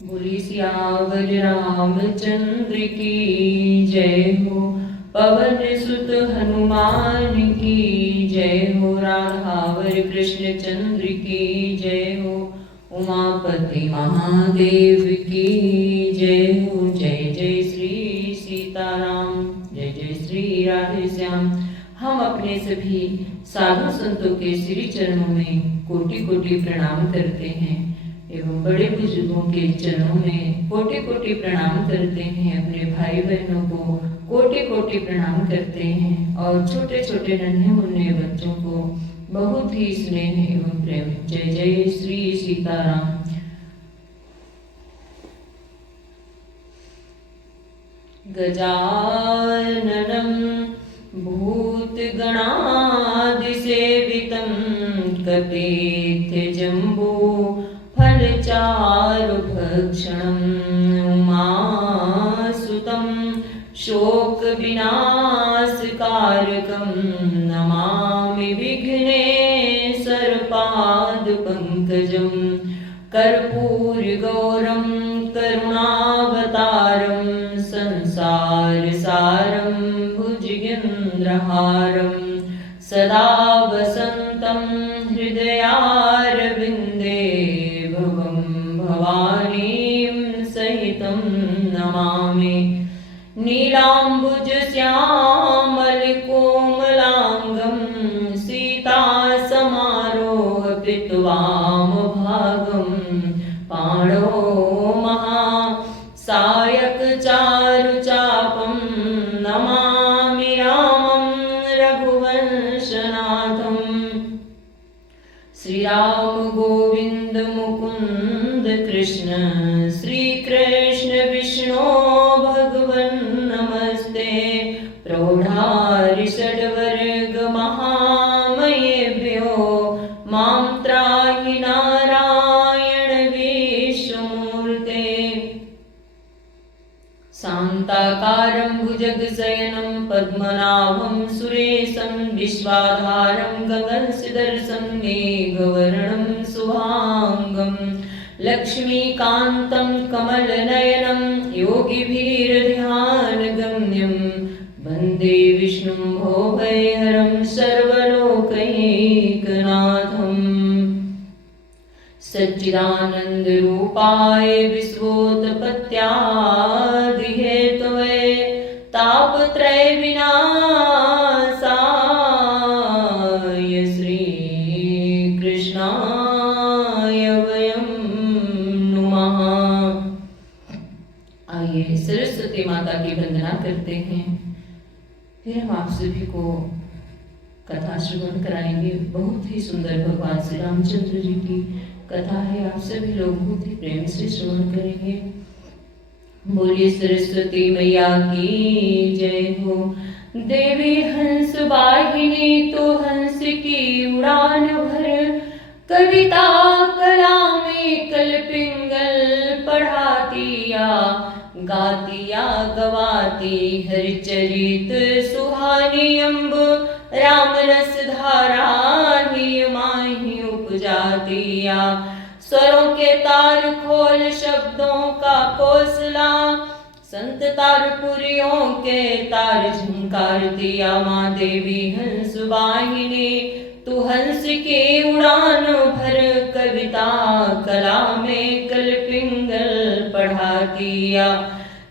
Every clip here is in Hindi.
बोली सियावर रामचंद्र की जय हो। पवन सुत हनुमान की जय हो। राधावर कृष्ण चंद्र की जय हो। उमापति महादेव की जय हो। जय जय श्री सीताराम, जय जय श्री राधे श्याम। हम अपने सभी साधु संतों के श्री चरणों में कोटि कोटि प्रणाम करते हैं एवं बड़े बुजुर्गों के चरणों में कोटि कोटि प्रणाम करते हैं। अपने भाई बहनों को कोटि कोटि प्रणाम करते हैं और छोटे छोटे नन्हे मुन्ने बच्चों को बहुत ही स्नेह एवं प्रेम। जय जय श्री सीताराम। गजाननं भूतगणादिसेवितं कपित्थजम्बो फलचारुभक्षणम् उमासुतं शोकविनाशकारकं नमामि विघ्नेश्वरपादपङ्कजं। कर्पूरगौरं करुणावतारं संसारसारं भुजगेन्द्रहारं सदा वसन्तं हृदयारविन्दे भवं भवानीं सहितं नमामि। नीलाम्बुजश्यामलकोमलाङ्गं सीतासमारोहपित्वामभागं पाणो महासायकचारुचापं नमामि रामं रघुवंशनाथं। श्रीराम गोविंद मुकुंद कृष्ण श्रीकृष्ण विष्णु भगवन् नमस्ते। प्रौढ़ारिषड्वर्ग महामयेभ्यो मां त्राहि नारायण विश्वमूर्ते। शान्ताकारं भुजगशयनं पद्मनाभं सुरेशं विश्वाधारं गगनसदृशं मेघवर्णं शुभांगं। लक्ष्मीकान्तं कमलनयनं योगिभिर्ध्यानगम्यं वन्दे विष्णुं भवभयहरं सर्वलोकैकनाथम्। सच्चिदानन्दरूपाय विश्वोत्पत्त्यादिहेतवे तापत्रयविनाशाय श्रीकृष्णाय वयं नुमः। आइए सरस्वती माता की वंदना करते हैं, फिर हम आप सभी को कथा श्रवण कराएंगे। बहुत ही सुंदर भगवान श्री रामचंद्र जी की कथा है, आप सभी लोग बहुत ही प्रेम से श्रवण करेंगे। बोलिए सरस्वती मैया की जय हो। देवी हंस वाहिनी तो हंस की उड़ान भर, कविता कला में कलपिंगल पढ़ाती या गाती या गवाती। हर चरित सुहानी अम्ब राम रस धारा ही माही उपजाती या। स्वरों के तार खोल शब्दों का कोसला, संत तारपुरियों के तार झंकारती या। माँ देवी हंस वाहिनी तू हंस की उड़ान भर, कविता कला में कलपिंगल पढ़ाती या।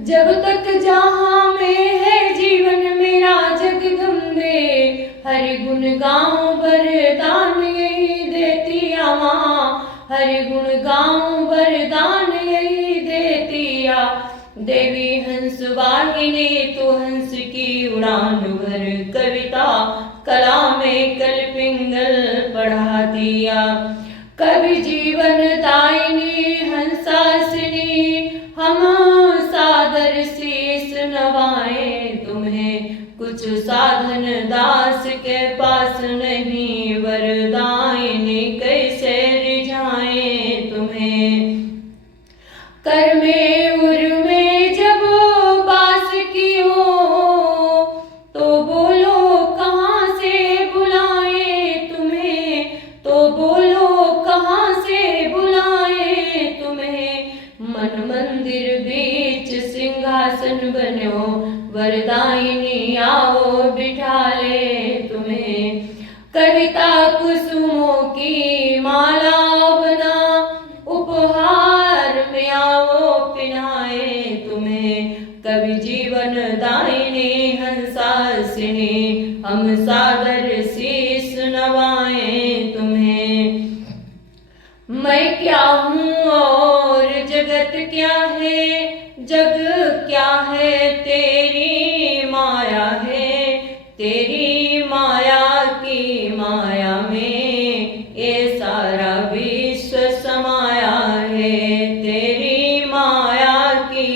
जब तक जहाँ में है जीवन मेरा जगदम्बे, हरि गुण गाऊं वरदान यही देती या। माँ हरि गुण गाऊं वरदान यही देती या। देवी हंस वाहिनी तू हंस की उड़ान भर, कविता कला में कलपिंगल पढ़ाती या। कवि जीवन दायिनी हंसासिनी हम सादर शीस नवाए तुम्हें। कुछ साधन दास के पास नहीं, वरदायिनी कैसे रिझाए तुम्हें। कर में उर में जब बास की हो, तो बोलो कहाँ से बुलाए तुम्हें। तो बोलो कहाँ से बुलाए तुम्हें। मन मंदिर बीच सिंहासन बन्यो, वरदायिनी आओ बिठाले तुम्हें। कविता कुसुमों की माला बना, उपहार में आओ पिनाए तुम्हें। कवि जीवन दायिनी हंसासिनी, हम सादर शीस नवाएं तुम्हें। मैं क्या हूँ और जगत क्या है, जग क्या है तेरी माया है। तेरी माया की माया में ये सारा विश्व समाया है। तेरी माया की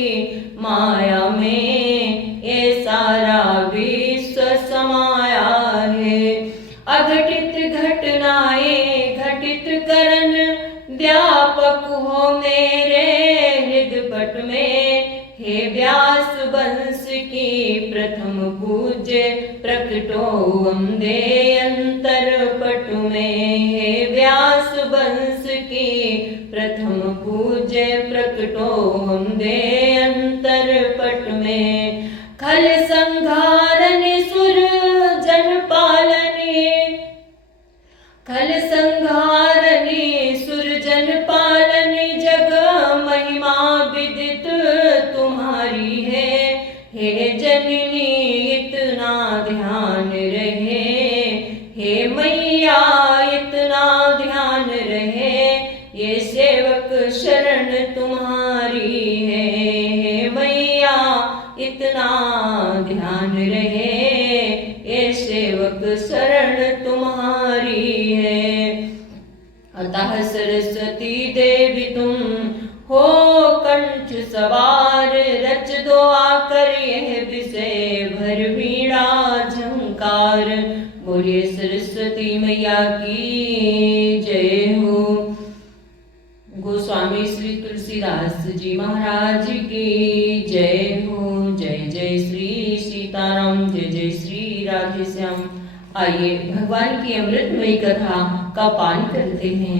माया में ये सारा विश्व समाया है। अघटित घटनाएं घटित करन, व्यापक हो मेरे हृदपट में। हे व्यास वंश की प्रथम पूज्य, प्रकटो अम्बे अंतर पट में। हे व्यास वंश की प्रथम पूज्य, प्रकटो अम्बे अंतर पट में। खल संघारन सुर जन पालने, खल संघारनी सुरजन पालनी, जग महिमा विदित तुम्हारी है। हे जननी इतना ध्यान रहे, हे मैया इतना ध्यान रहे, ये सेवक शरण तुम्हारी है। हे मैया इतना ध्यान रहे, ये सेवक शरण तुम्हारी है। अतः सरस्वती देवी तुम हो कंठ सवार, रच दो आकर यह विषय भर वीणा झंकार। बोलिए सरस्वती मैया की जय हो। गोस्वामी श्री तुलसीदास जी महाराज की जय हो। जय जय श्री सीताराम, जय जय श्री राधे श्याम। आइए भगवान की अमृतमयी कथा का पान करते हैं।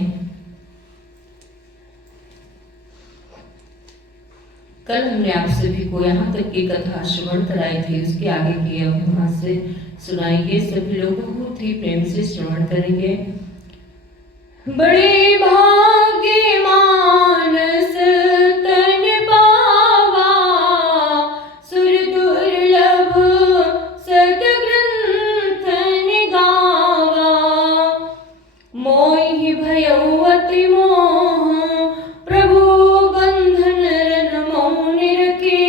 कल हमने आप सभी को यहाँ तक की कथा श्रवण कराई थी, उसके आगे की अब वहां से सुनाएंगे। सभी लोग बहुत ही प्रेम से श्रवण करेंगे। बड़े भाग्य मानस तन पावा, सुर दुर्लभ सदग्रंथ निगावा। मोहि भयउ अति मोह, प्रभु बंधन रन मौन रखे।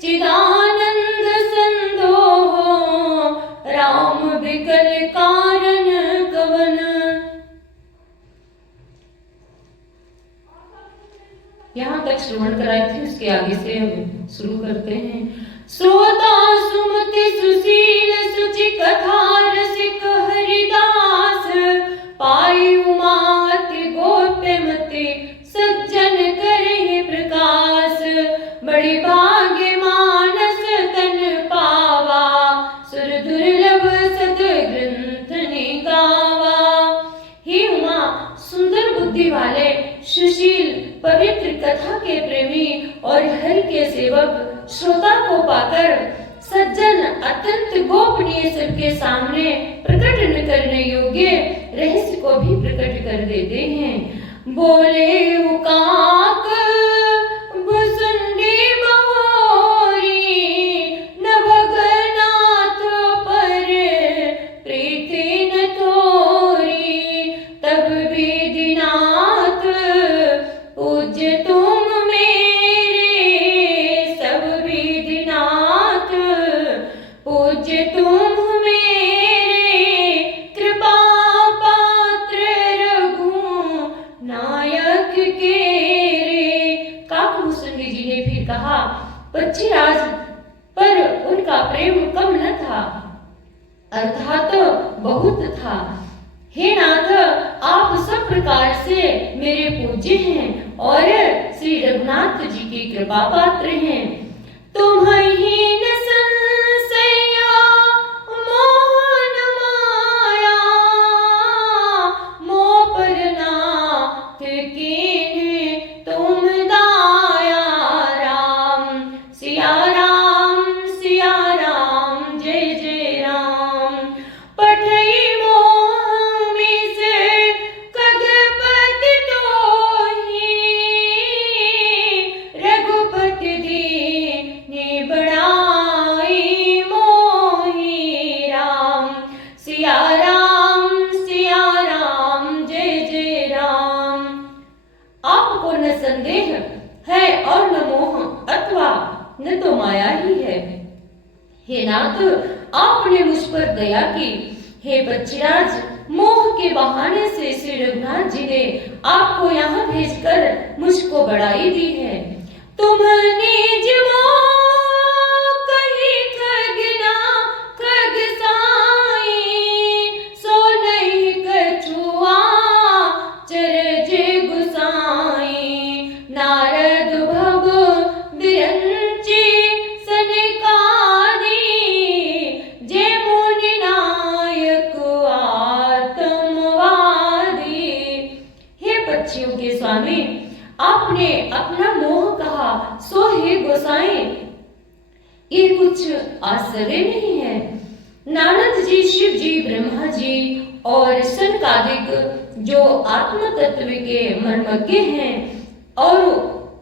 चिदानंद संदोह, राम विकल कारण कवन। यहाँ तक श्रवण कराई थी, उसके आगे से हम शुरू करते हैं। श्रोता सुमति सुशील सुचि कथा रसिक हरिदास, पाई उमाति गोप्यमति सज्जन करे प्रकाश। बड़ी भाग्य मानस तन पावा, सुर दुर्लभ सत ग्रंथ निगावा। हे उमा, सुंदर बुद्धि वाले, सुशील पवित्र कथा के प्रेमी और हरि के सेवक श्रोता को पाकर सज्जन अत्यंत गोपनीय सबके सामने प्रकट न करने योग्य रहस्य को भी प्रकट कर देते हैं। बोले उकाक भुसुंडी बहोरी, न भगनाथ पर प्रीति न थोरी। तब भी दीनाथ पूज्य तुम मेरे, सब विधिनाथ पूज्य तुम मेरे। कृपा पात्र रघु नायक के रे। काकभूषणी जी ने फिर कहा, पक्षीराज पर उनका प्रेम कम न था, अर्थात बहुत था। हे नाथ, आप सब प्रकार से मेरे पूज्य हैं और श्री रघुनाथ जी की कृपा पात्र हैं। तुम्हीं न संशया मोहन माया, मोह पर नाथ कीन्ह तुम दाया। माया ही है। हे नाथ, आपने मुझ पर दया की। हे बच्चीराज, मोह के बहाने से श्री रघुनाथ जी ने आपको यहाँ भेजकर मुझको बड़ाई दी है। तुमने स्वामी, आपने अपना मोह कहा, सो हे गोसाई, ये कुछ आश्चर्य नहीं है। नारद जी, शिव जी, ब्रह्मा जी और सनकादिक जो आत्म तत्व के मर्मज्ञ हैं और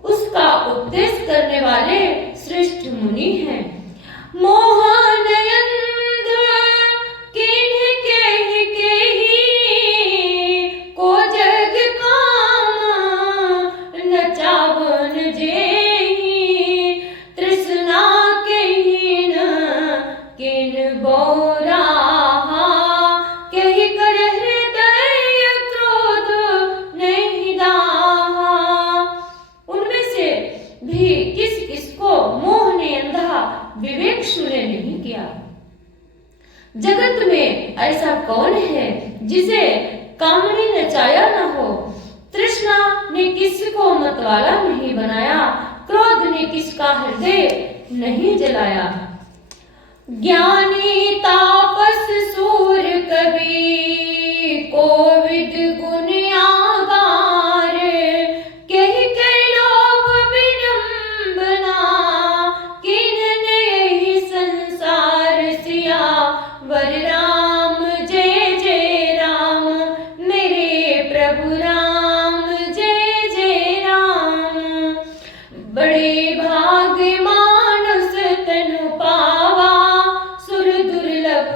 उसका उपदेश करने वाले श्रेष्ठ मुनि हैं। विवेक शून्य नहीं किया। जगत में ऐसा कौन है जिसे कामनी नचाया न हो। तृष्णा ने किसको मतवाला नहीं बनाया, क्रोध ने किसका हृदय नहीं जलाया। ज्ञानी तापस सूर कवि कोविद गुण आगार, कही के लोभ विडंबना, किन्ने यही संसार सिया। वर राम जय जय राम, मेरे प्रभु राम जय जय राम। बड़े भाग्य मानुष तनु पावा, सुर दुर्लभ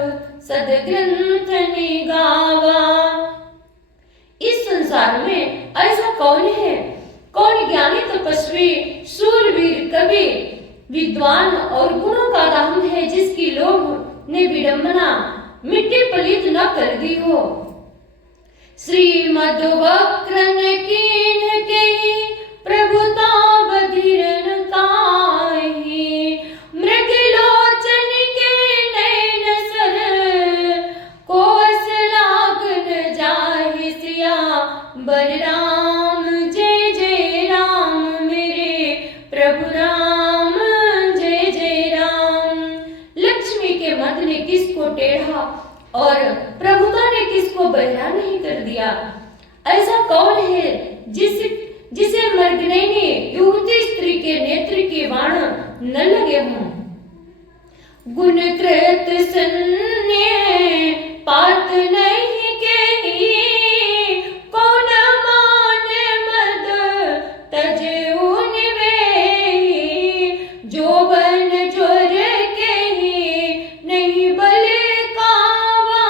सदग्रंथ निगावा। इस संसार में ऐसा कौन है, कौन ज्ञानी तपस्वी शूरवीर कवि विद्वान और गुणों का दाम है, जिसकी लोभ ने विडंबना मिट्टी पलित न कर दी हो। श्रीमद वक्रन कीन के प्रभुता बधिरन काहि, मृग लोचन के नैन सर, कोस लागन जाहि सिया। बर राम जय जय राम, मेरे प्रभु राम जय जय राम। लक्ष्मी के मद ने किसको टेढ़ा और प्रभुता ने किसको बहरा नहीं कर दिया। ऐसा कौन है जिसे मर्गनयनी युवती स्त्री के नेत्र के बाण न लगे हों। गुण कृत सन्ने पात नहीं केही, कौन माने मद तजे उन वेही। जो बन जोर केही नहीं बल कावा,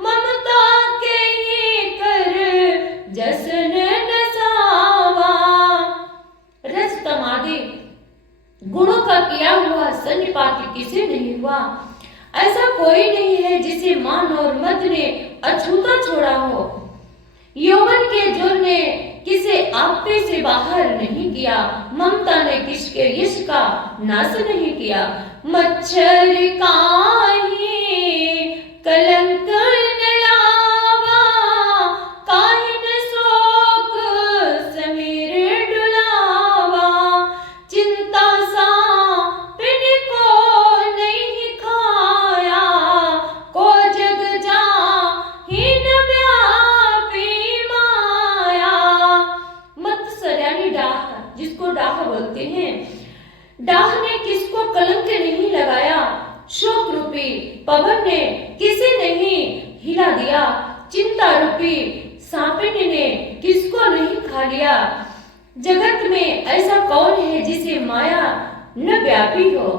ममता केही कर जसन नसावा। रज तमादि गुणों का किया हुआ सन्निपात किसे नहीं हुआ। ऐसा कोई नहीं है जिसे मान और मद ने अछूता छोड़ा हो। यौवन के जोर ने किसे आपे से बाहर नहीं किया, ममता ने किसके यश का नाश नहीं किया। मच्छर काहे कलंक न लावा, काहे न शोक समीर डुलावा। चिंता सा पिन को नहीं खाया, को जग जाहिन व्यापी माया। मत्सर यानी डाह, जिसको डाह बोलते हैं। डाह ने किसको कलंक नहीं लगाया, शोक रूपी पवन ने किसे नहीं हिला दिया। चिंता रूपी सांपिन ने किसको नहीं खा लिया। जगत में ऐसा कौन है जिसे माया न व्यापी हो।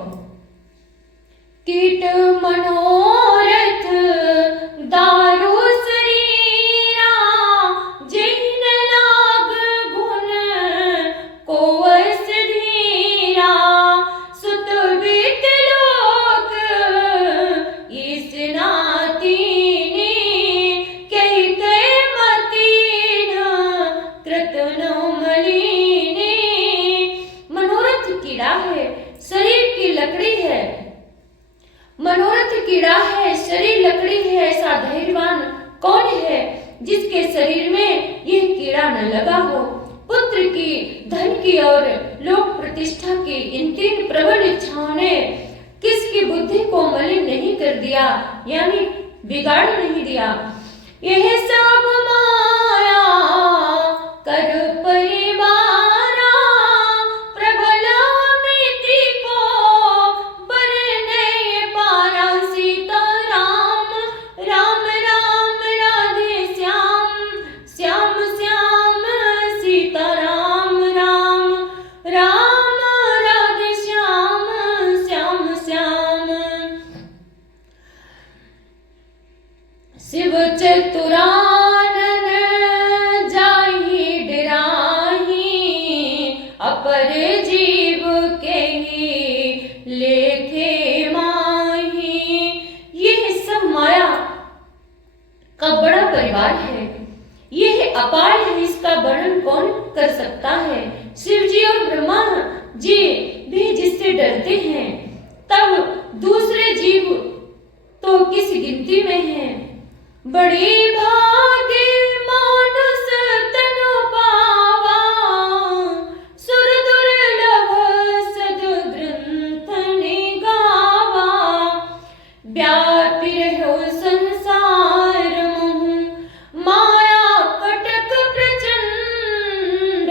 कीट मनोरथ दारु शरीरा, जेहि न लाग गुण को वस धीरा। सुत और लोक प्रतिष्ठा की इन तीन प्रबल इच्छाओं ने किसकी बुद्धि को मलिन नहीं कर दिया, यानी बिगाड़ नहीं दिया। यह सब माया कर परिवारा, प्रबल मिति को बरने पारा। सीता राम राम राम राधे श्याम, श्याम श्याम सीता राम राम राम राधे श्याम, श्याम श्याम। शिव चतुरानन जाहि डराहि, अपर जीव के ही लेखे माही। यह सब माया का बड़ा परिवार है, यह अपार है, इसका वर्णन कौन कर सकता है। शिव जी और ब्रह्मा जी भी जिससे डरते हैं, तब दूसरे जीव तो किस गिनती में हैं। बड़ी भागे मानस तनु पावा, सुर दुर्लभ सद ग्रंथ निगावा। व्यापी रहो संसार मोह, माया कटक प्रचंड।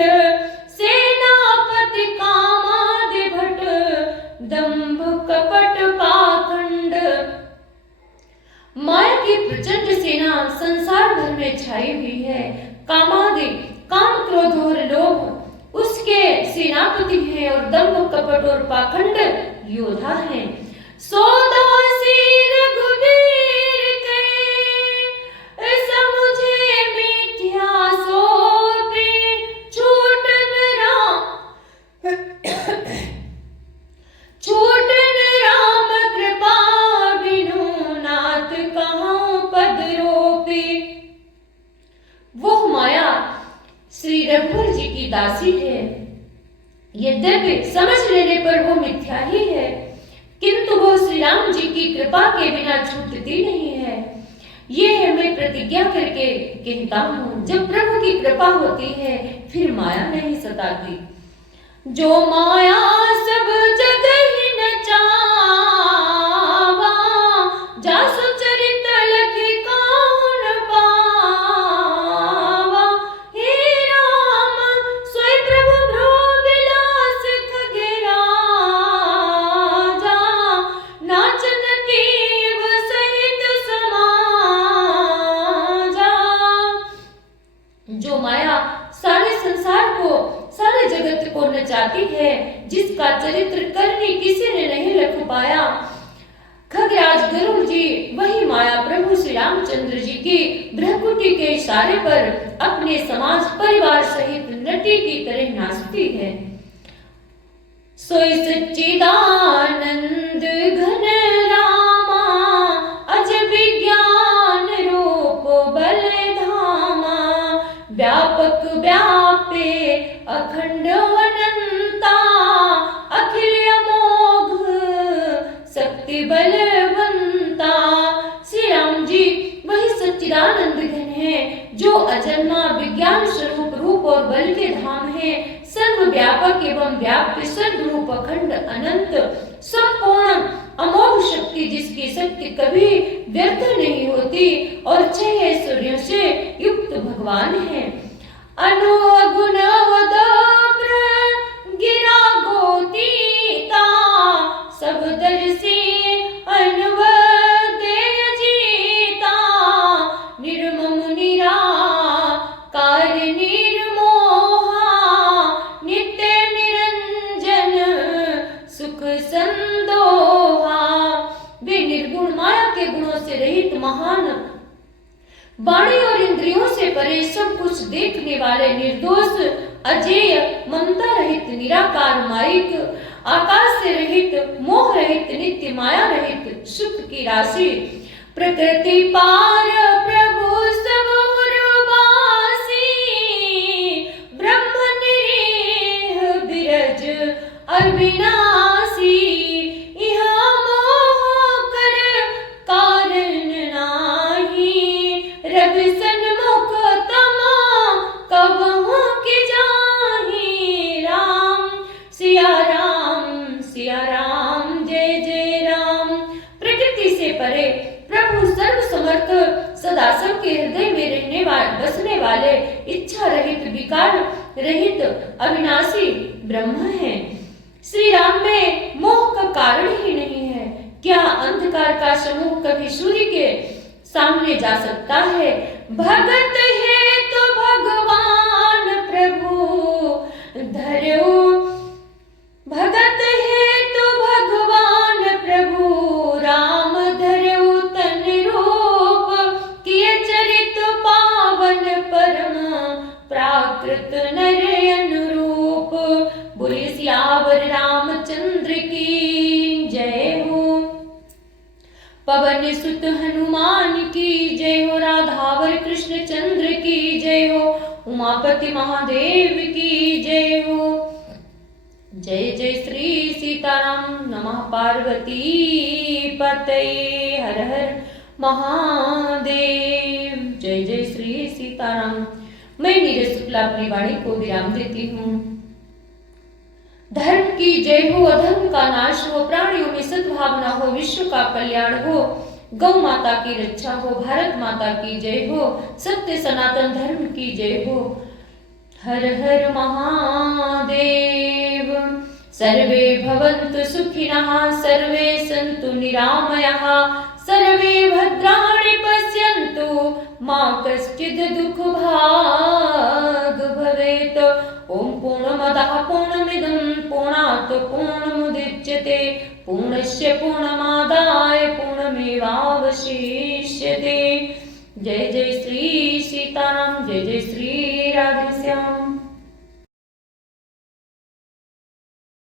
सेनापति कामादि भट, दंभ कपट पाखंड। माया की प्रचंड सेना संसार भर में छाई हुई है। कामादि काम क्रोध और लोभ उसके सेनापति हैं, और दंभ कपट और पाखंड योद्धा हैं। सौदासी रघुबीर के, समुझे मिथ्या सोपे। छूटन राम कृपा बिनु, नाथ कहाँ पद रोपे। वो माया श्री रघुवर जी की दासी है। यद्यपि समझ लेने पर वो मिथ्या ही है, किंतु वो श्री राम जी की कृपा के बिना छूटती नहीं है। ये मैं प्रतिज्ञा करके कहता हूँ, जब प्रभु की कृपा होती है फिर माया नहीं सताती। जो माया सब जगह ही नचावा, जासु चरित लखि कौन पावा। हे राम सोई प्रभु भ्रो विलास खगे राजा, नाचन तीव सहित समाजा। जो माया सारे संसार को, सारे जगत को नचाती है, जिसका चरित्र करनी किसी ने नहीं लिख पाया। खगराज गरुड़ जी वही माया प्रभु श्री रामचंद्र जी की भ्रकुटी के इशारे पर अपने समाज परिवार सहित नटी की तरह नाचती है। सोई सच्चिदानंद घन रामा, अज विज्ञान रूप बल धामा। व्यापक व्यापे अखंड अनंता, अखिल अमोघ शक्ति बलवंता। श्री राम जी वही सच्चिदानंद घन है, जो अजन्मा विज्ञान स्वरूप रूप और बल के धाम है। सर्वव्यापक एवं व्याप्य सर्वरूप अखंड अनंत संपूर्ण अमोघ शक्ति, जिसकी शक्ति कभी व्यर्थ नहीं होती, और 6 ऐश्वर्यों से युक्त भगवान है। अनुगुण वदाप्र गिरा गोतीता, सब दर्शी अनवदेय जीता। निर्मम निराकार निर्मोहा, नित्य निरंजन सुख संदोहा। वे निर्गुण माया के गुणों से रहित महान, वाणी और इंद्रियों से परे सब कुछ देखने वाले निर्दोष अजेय ममता रहित निराकार माइक, आकाश से रहित मोह रहित नित्य माया रहित सुख की राशि। प्रकृति पार प्रभु सब उर्वासी, ब्रह्म निरीह बिरज अविनाशी। यहाँ मोह कर कारण नाही, रवि सन्मुख तमा कबहु की जाहि। राम अर्थ सदा सबके हृदय में रहने वाले, बसने वाले, इच्छा रहित, विकार रहित, अविनाशी ब्रह्म है। श्री राम में मोह का कारण ही नहीं है। क्या अंधकार का समूह कभी सूर्य के सामने जा सकता है? भगत है तो भगवान प्रभु धरो, भगत है तो भगवान प्रभु राम धरो तन रूप, किए चरित पावन परम प्राकृत नर अनुरूप। बोले सियावर रामचंद्र की जय हो। पवन सुत हनुमान की जय हो। राधावर कृष्ण चंद्र की जय हो। उमापति महादेव की जय हो। जय जय श्री सीताराम। नमः पार्वती पते। हर हर महादेव। जय जय श्री सीताराम। मैं नीरज शुक्ला अपनी वाणी को विराम देती हूँ। धर्म की जय हो, अधर्म का नाश हो, प्राणियों में सद्भावना हो, विश्व का कल्याण हो, गौ माता की रक्षा हो, भारत माता की जय हो, सत्य सनातन धर्म की जय हो। हर हर महादेव। सर्वे भवन्तु सुखिनः, सर्वे सन्तु निरामयाः, सर्वे भद्राणि पश्यन्तु, मा कश्चित् दुःखभाग् भवेत्। ओम पूर्णमदः पूर्णमिदं पूर्णात् पूर्णमुदच्यते, पूर्णस्य पूर्णमादाय पूर्णमेवावशिष्यते। जय जय श्री सीताराम। जय जय